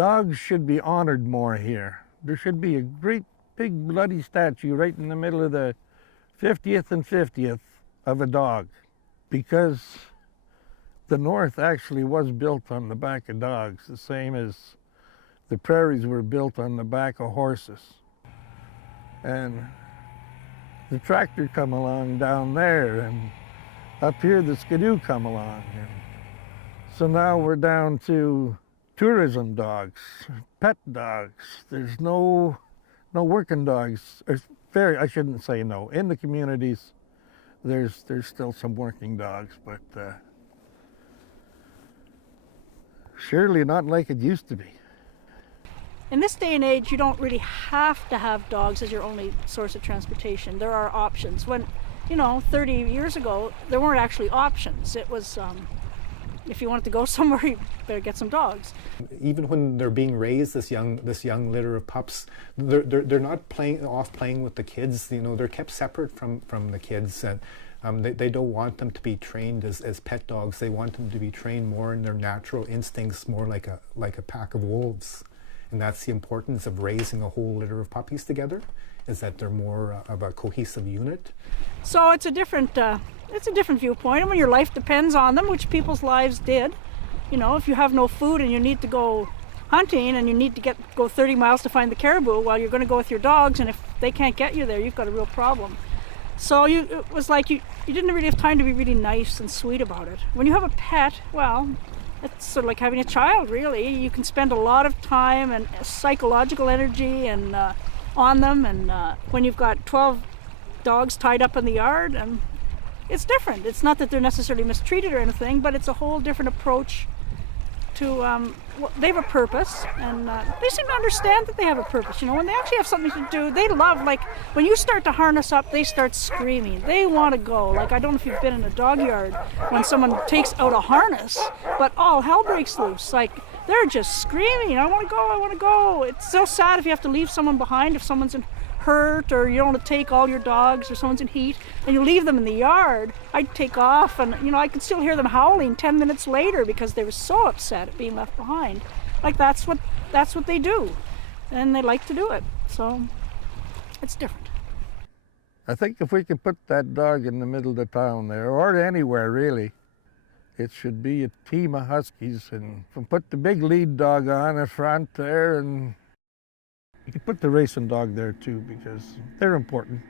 dogs should be honored more here. There should be a great big bloody statue right in the middle of the 50th and 50th of a dog, because the North actually was built on the back of dogs, the same as the prairies were built on the back of horses. And the tractor come along down there, and up here the skidoo come along. And so now we're down to tourism dogs, pet dogs. There's no working dogs. I shouldn't say no. In the communities, there's still some working dogs, but surely not like it used to be. In this day and age, you don't really have to have dogs as your only source of transportation. There are options. When, 30 years ago, there weren't actually options. It was, if you wanted to go somewhere, you better get some dogs. Even when they're being raised, this young litter of pups, they're not playing with the kids. They're kept separate from the kids, and they don't want them to be trained as pet dogs. They want them to be trained more in their natural instincts, more like a pack of wolves. And that's the importance of raising a whole litter of puppies together, is that they're more of a cohesive unit. So it's a different viewpoint. I mean, your life depends on them, which people's lives did. If you have no food and you need to go hunting and you need to go 30 miles to find the caribou, well, you're going to go with your dogs, and if they can't get you there, you've got a real problem. So it was like you didn't really have time to be really nice and sweet about it. When you have a pet, well, it's sort of like having a child, really. You can spend a lot of time and psychological energy and on them, and when you've got 12 dogs tied up in the yard, and it's different. It's not that they're necessarily mistreated or anything, but it's a whole different approach to, they have a purpose, and they seem to understand that they have a purpose. When they actually have something to do, they love, like, when you start to harness up, they start screaming. They want to go. Like, I don't know if you've been in a dog yard when someone takes out a harness, but all hell breaks loose. Like, they're just screaming, I want to go, I want to go. It's so sad if you have to leave someone behind, if someone's hurt, or you don't want to take all your dogs, or someone's in heat, and you leave them in the yard. I'd take off, and I could still hear them howling 10 minutes later because they were so upset at being left behind. Like, that's what they do, and they like to do it. So it's different. I think if we could put that dog in the middle of the town there, or anywhere really, it should be a team of huskies, and put the big lead dog on the front there, and you could put the racing dog there too, because they're important.